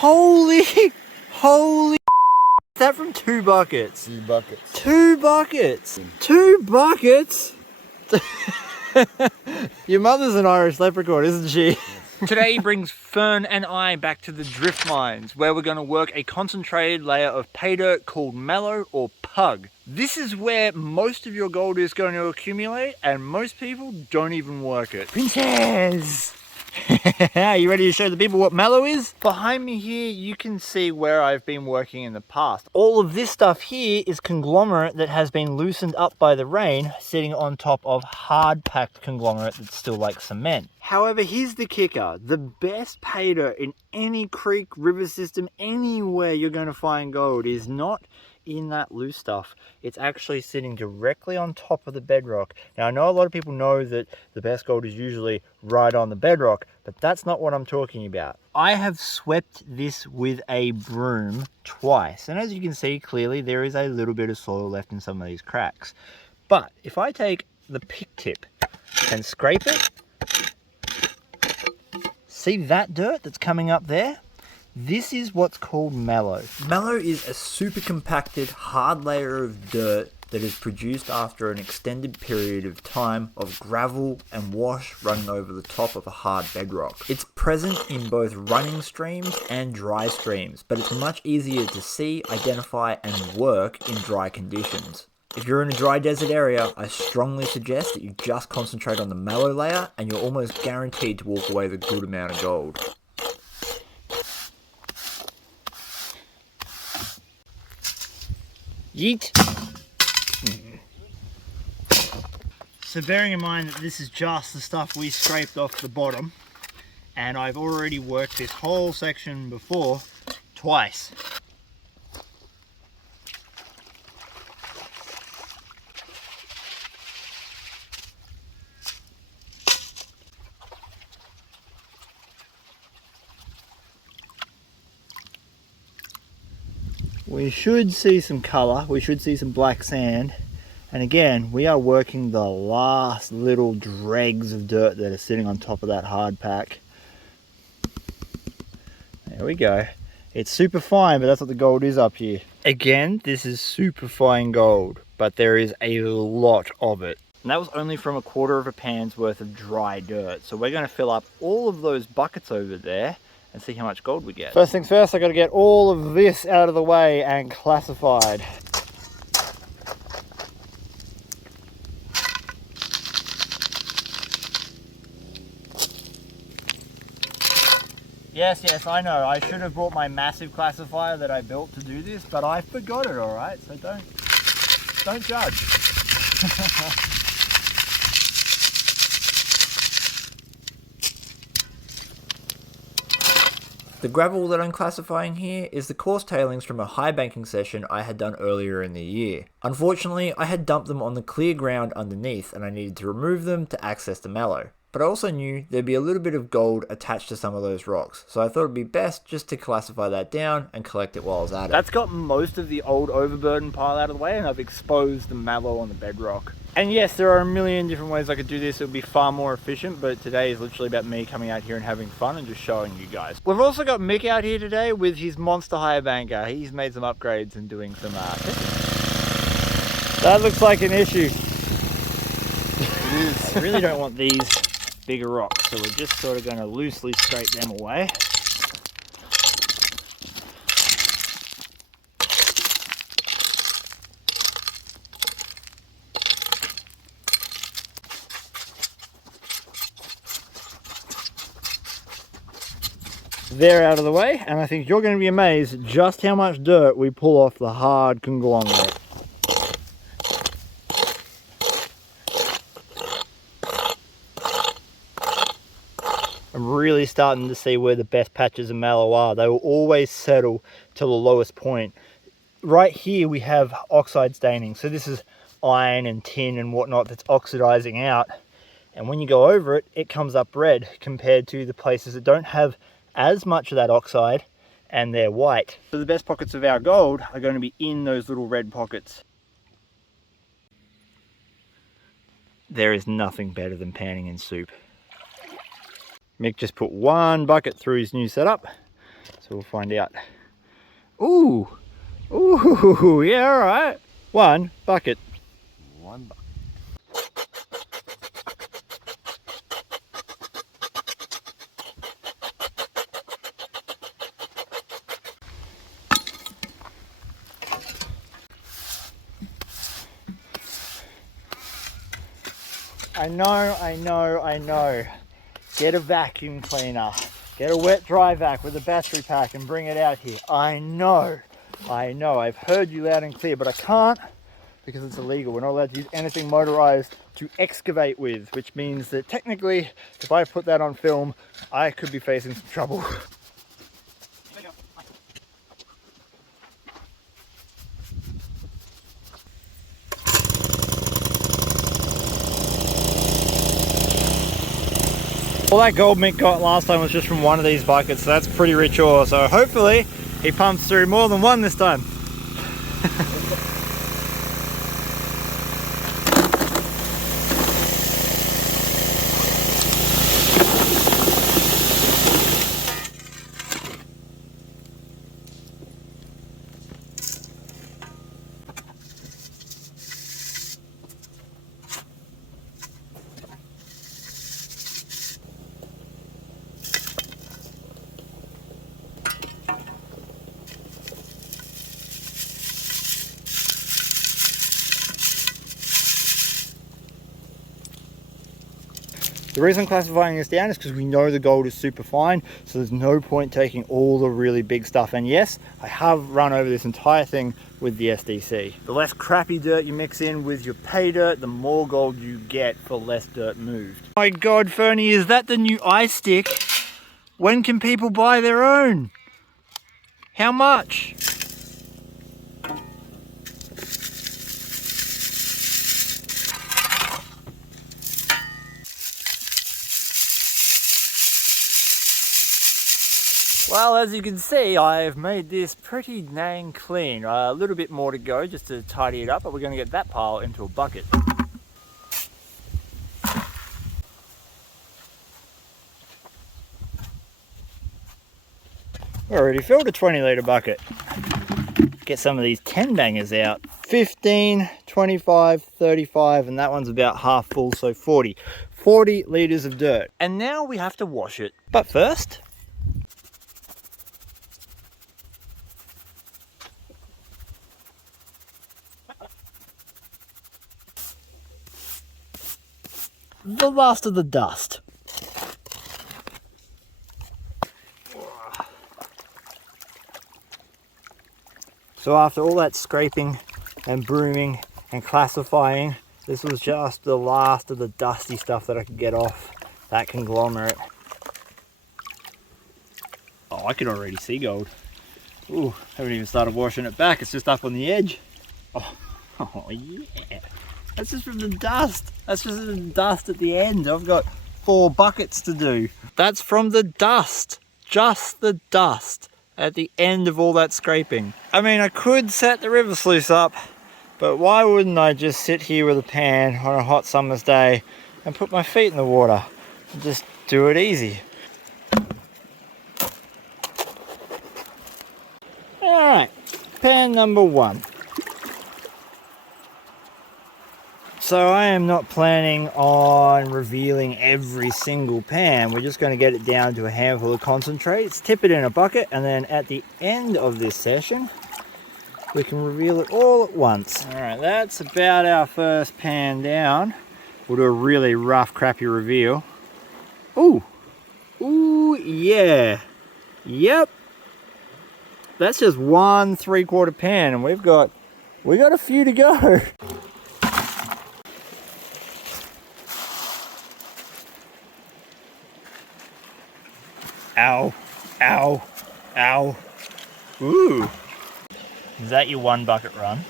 Holy, holy, is that from 2 buckets? 2 buckets. 2 buckets? 2 buckets? Your mother's an Irish leprechaun, isn't she? Today brings Fern and I back to the drift mines, where we're going to work a concentrated layer of pay dirt called mellow or pug. This is where most of your gold is going to accumulate, and most people don't even work it. Princess! Are you ready to show the people what mellow is? Behind me here, you can see where I've been working in the past. All of this stuff here is conglomerate that has been loosened up by the rain, sitting on top of hard packed conglomerate that's still like cement. However, here's the kicker. The best pay dirt in any creek, river system, anywhere you're going to find gold is not in that loose stuff. It's actually sitting directly on top of the bedrock. Now, I know a lot of people know that the best gold is usually right on the bedrock, but that's not what I'm talking about. I have swept this with a broom twice, and as you can see clearly, there is a little bit of soil left in some of these cracks. But if I take the pick tip and scrape it, see that dirt that's coming up there? This is what's called mellow. Mellow is a super compacted, hard layer of dirt that is produced after an extended period of time of gravel and wash running over the top of a hard bedrock. It's present in both running streams and dry streams, but it's much easier to see, identify, and work in dry conditions. If you're in a dry desert area, I strongly suggest that you just concentrate on the mellow layer, and you're almost guaranteed to walk away with a good amount of gold. Yeet. So bearing in mind that this is just the stuff we scraped off the bottom, and I've already worked this whole section before twice. We should see some colour, we should see some black sand, and again we are working the last little dregs of dirt that are sitting on top of that hard pack. There we go. It's super fine, but that's what the gold is up here. Again, this is super fine gold, but there is a lot of it. And that was only from 1/4 of a pan's worth of dry dirt. So we're going to fill up all of those buckets over there and see how much gold we get. First things first, I got to get all of this out of the way and classified. Yes, I know. I should have brought my massive classifier that I built to do this, but I forgot it, all right? So don't judge. The gravel that I'm classifying here is the coarse tailings from a high banking session I had done earlier in the year. Unfortunately, I had dumped them on the clear ground underneath and I needed to remove them to access the mellow. But I also knew there'd be a little bit of gold attached to some of those rocks, so I thought it'd be best just to classify that down and collect it while I was at it. That's got most of the old overburden pile out of the way, and I've exposed the mellow on the bedrock. And yes, there are a million different ways I could do this. It would be far more efficient, but today is literally about me coming out here and having fun and just showing you guys. We've also got Mick out here today with his monster high banker. He's made some upgrades and doing some That looks like an issue. I really don't want these bigger rocks, so we're just sort of going to loosely scrape them away. They're out of the way, and I think you're going to be amazed just how much dirt we pull off the hard conglomerate. I'm really starting to see where the best patches of mallow are. They will always settle to the lowest point. Right here we have oxide staining, so this is iron and tin and whatnot that's oxidizing out, and when you go over it, it comes up red compared to the places that don't have as much of that oxide and they're white. So the best pockets of our gold are going to be in those little red pockets. There is nothing better than panning in soup. Mick just put one bucket through his new setup So we'll find out. Ooh, ooh, yeah, all right. One bucket. One bucket. I know. Get a vacuum cleaner. Get a wet dry vac with a battery pack and bring it out here. I know. I've heard you loud and clear, but I can't because it's illegal. We're not allowed to use anything motorized to excavate with, which means that technically, if I put that on film, I could be facing some trouble. All that gold Mick got last time was just from one of these buckets, so that's pretty rich ore. So hopefully he pumps through more than one this time. The reason I'm classifying this down is because we know the gold is super fine, so there's no point taking all the really big stuff. And yes, I have run over this entire thing with the SDC. The less crappy dirt you mix in with your pay dirt, the more gold you get for less dirt moved. My God, Fernie, is that the new eye stick? When can people buy their own? How much? Well, as you can see, I've made this pretty dang clean. A little bit more to go just to tidy it up, but we're going to get that pile into a bucket. We already filled a 20-litre bucket. Get some of these 10 bangers out. 15, 25, 35, and that one's about half full, so 40. 40 litres of dirt. And now we have to wash it. But first, the last of the dust. So after all that scraping and brooming and classifying, this was just the last of the dusty stuff that I could get off that conglomerate. Oh, I can already see gold. Ooh, haven't even started washing it back, it's just up on the edge. Oh yeah. That's just from the dust. That's just the dust at the end. I've got 4 buckets to do. That's from the dust. Just the dust at the end of all that scraping. I mean, I could set the river sluice up, but why wouldn't I just sit here with a pan on a hot summer's day and put my feet in the water and just do it easy? Alright, pan number 1. So I am not planning on revealing every single pan. We're just going to get it down to a handful of concentrates, tip it in a bucket, and then at the end of this session, we can reveal it all at once. All right, that's about our first pan down. We'll do a really rough, crappy reveal. Ooh, ooh, yeah, yep. That's just 1 3/4 pan, and we got a few to go. Ow, ow, ow. Ooh. Is that your 1 bucket run?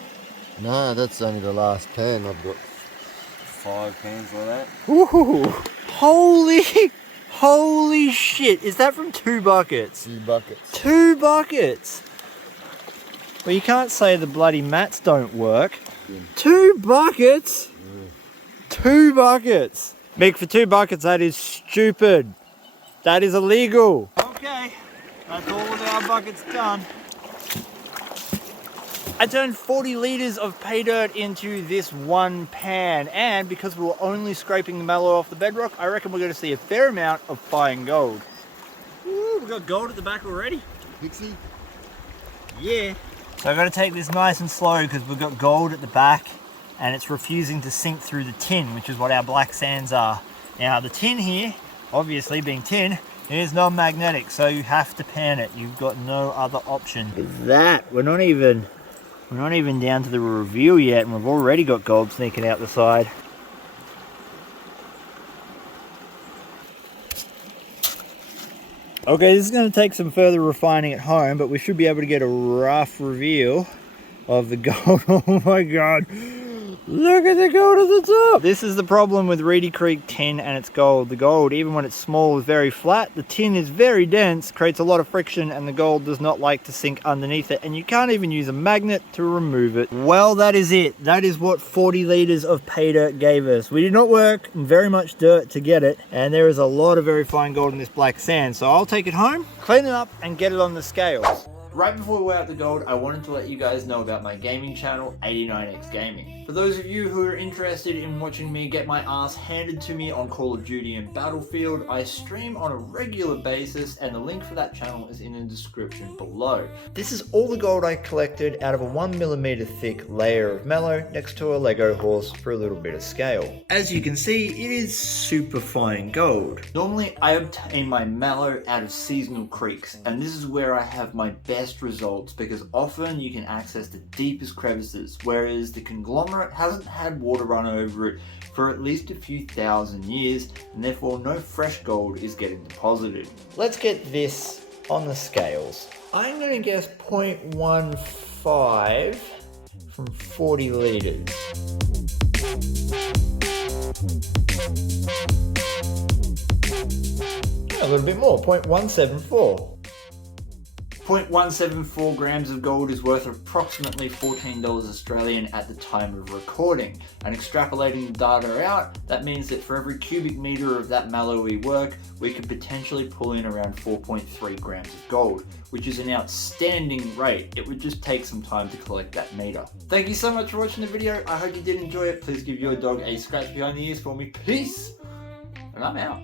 No, that's only the last pan. I've got 5 pans like that. Ooh. Holy shit. Is that from 2 buckets? 2 buckets. 2 buckets. Well, you can't say the bloody mats don't work. Yeah. 2 buckets? Yeah. 2 buckets. Mick, for 2 buckets, that is stupid. That is illegal. Okay, That's all of our buckets done. I turned 40 litres of pay dirt into this one pan, and because we were only scraping the mellow off the bedrock, I reckon we're going to see a fair amount of fine gold. Woo, we've got gold at the back already. Pixie? Yeah. So I've got to take this nice and slow because we've got gold at the back and it's refusing to sink through the tin, which is what our black sands are. Now the tin here, obviously being tin, is non-magnetic, so you have to pan it. You've got no other option. Look at that. We're not even down to the reveal yet, and we've already got gold sneaking out the side. Okay, this is going to take some further refining at home, but we should be able to get a rough reveal of the gold. Oh my god. Look at the gold at the top! This is the problem with Reedy Creek tin and its gold. The gold, even when it's small, is very flat. The tin is very dense, creates a lot of friction, and the gold does not like to sink underneath it, and you can't even use a magnet to remove it. Well, that is it. That is what 40 litres of pay dirt gave us. We did not work very much dirt to get it, and there is a lot of very fine gold in this black sand, so I'll take it home, clean it up, and get it on the scales. Right before we weigh out the gold, I wanted to let you guys know about my gaming channel, 89X Gaming. For those of you who are interested in watching me get my ass handed to me on Call of Duty and Battlefield, I stream on a regular basis, and the link for that channel is in the description below. This is all the gold I collected out of a 1mm thick layer of mellow next to a Lego horse for a little bit of scale. As you can see, it is super fine gold. Normally I obtain my mellow out of seasonal creeks, and this is where I have my best results because often you can access the deepest crevices, whereas the conglomerate hasn't had water run over it for at least a few thousand years, and therefore no fresh gold is getting deposited. Let's get this on the scales. I'm going to guess 0.15 from 40 litres. A little bit more, 0.174. 0.174 grams of gold is worth approximately $14 Australian at the time of recording. And extrapolating the data out, that means that for every cubic metre of that mellow we work, we could potentially pull in around 4.3 grams of gold, which is an outstanding rate. It would just take some time to collect that metre. Thank you so much for watching the video. I hope you did enjoy it. Please give your dog a scratch behind the ears for me. Peace! And I'm out.